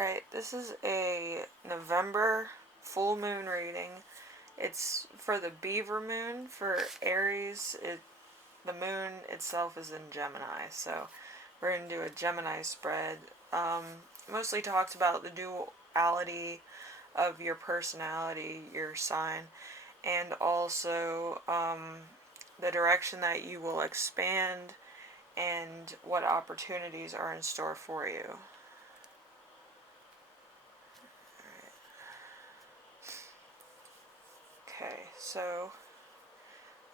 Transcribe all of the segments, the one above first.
Alright, this is a November full moon reading. It's for the Beaver moon. For Aries, the moon itself is in Gemini, so we're going to do a Gemini spread. Mostly talks about the duality of your personality, your sign, and also the direction that you will expand and what opportunities are in store for you. Okay, so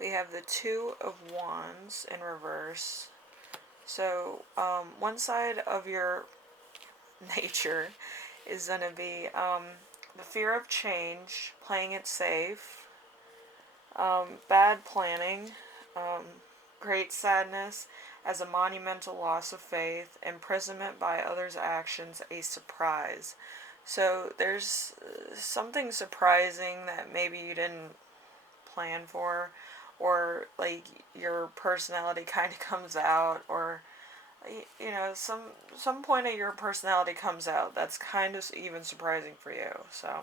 we have the Two of Wands in reverse. So one side of your nature is going to be the fear of change, playing it safe, bad planning, um, great sadness as a monumental loss of faith, imprisonment by others' actions, a surprise. So there's something surprising that maybe you didn't plan for, or like your personality kind of comes out, or some point of your personality comes out that's kind of even surprising for you. So,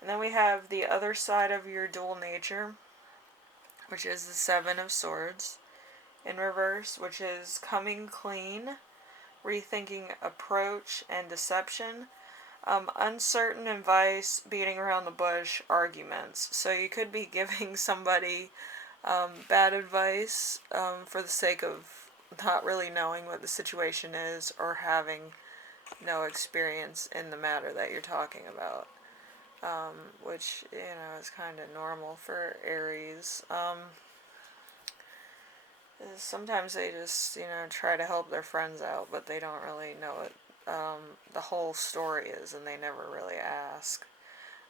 and then we have the other side of your dual nature, which is the Seven of Swords in reverse, which is coming clean, rethinking approach and deception, uncertain advice, beating around the bush, arguments. So you could be giving somebody bad advice for the sake of not really knowing what the situation is, or having no experience in the matter that you're talking about, which, is kind of normal for Aries. Sometimes they just, try to help their friends out, but they don't really know what the whole story is, and they never really ask.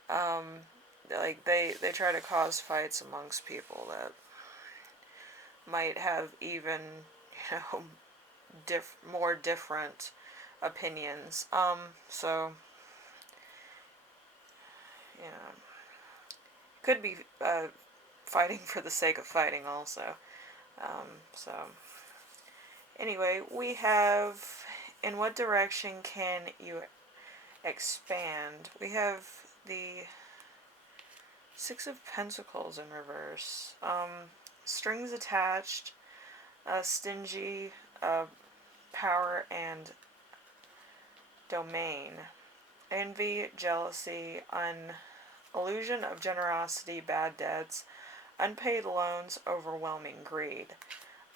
Like, they try to cause fights amongst people that might have even, more different opinions. So, could be fighting for the sake of fighting also. So, anyway, we have, in what direction can you expand? We have the Six of Pentacles in reverse. Strings attached, stingy, power and domain, envy, jealousy, illusion of generosity, bad debts, unpaid loans, overwhelming greed.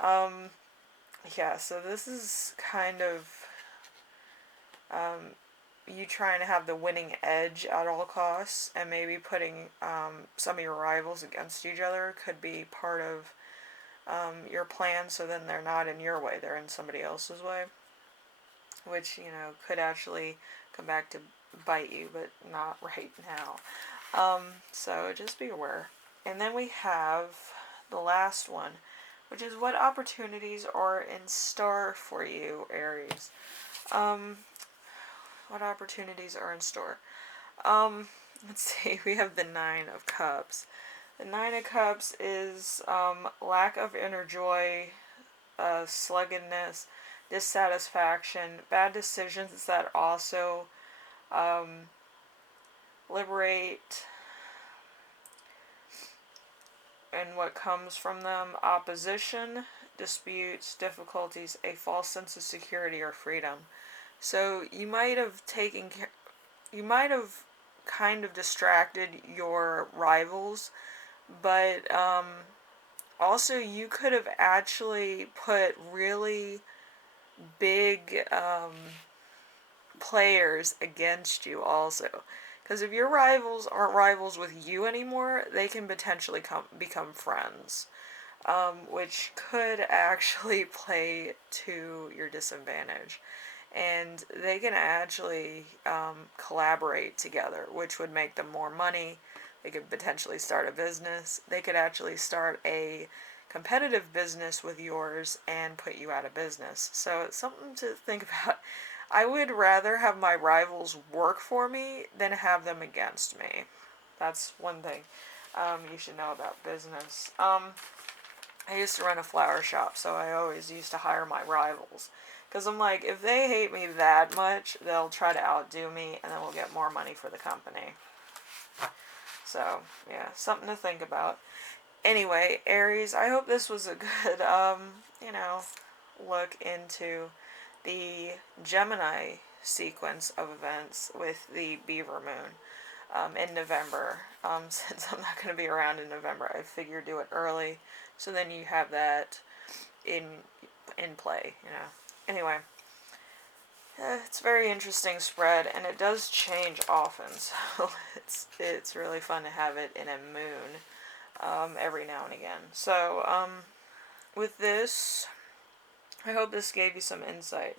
Yeah, so this is kind of you trying to have the winning edge at all costs, and maybe putting some of your rivals against each other could be part of your plan, so then they're not in your way, they're in somebody else's way, which, could actually come back to bite you, but not right now. So just be aware. And then we have the last one, which is what opportunities are in store for you, Aries. What opportunities are in store? Let's see, we have the Nine of Cups. The Nine of Cups is lack of inner joy, sluggedness, dissatisfaction, bad decisions that also liberate and what comes from them, opposition, disputes, difficulties, a false sense of security or freedom. So you might have kind of distracted your rivals, but also you could have actually put really big players against you also. Because if your rivals aren't rivals with you anymore, they can potentially become friends, which could actually play to your disadvantage. And they can actually collaborate together, which would make them more money. They could potentially start a business. They could actually start a competitive business with yours and put you out of business. So it's something to think about. I would rather have my rivals work for me than have them against me. That's one thing you should know about business. I used to run a flower shop, so I always used to hire my rivals, Because I'm like, if they hate me that much, they'll try to outdo me, and then we'll get more money for the company. So, yeah, something to think about. Anyway, Aries, I hope this was a good, look into the Gemini sequence of events with the Beaver moon in November. Since I'm not going to be around in November, I figured do it early, so then you have that in play. Anyway, it's a very interesting spread, and it does change often, so it's really fun to have it in a moon every now and again. So with this, I hope this gave you some insight.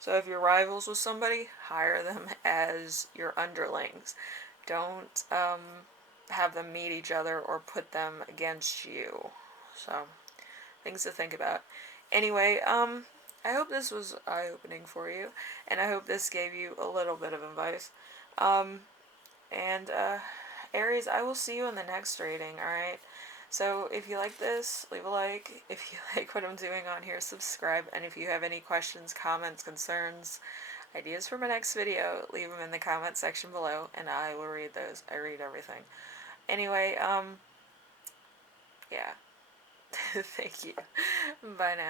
So if you're rivals with somebody, hire them as your underlings. Don't have them meet each other or put them against you. So, things to think about. Anyway, I hope this was eye-opening for you, and I hope this gave you a little bit of advice. And Aries, I will see you in the next reading, alright? So if you like this, leave a like. If you like what I'm doing on here, subscribe. And if you have any questions, comments, concerns, ideas for my next video, leave them in the comment section below, and I will read those. I read everything. Anyway, yeah. Thank you. Bye now.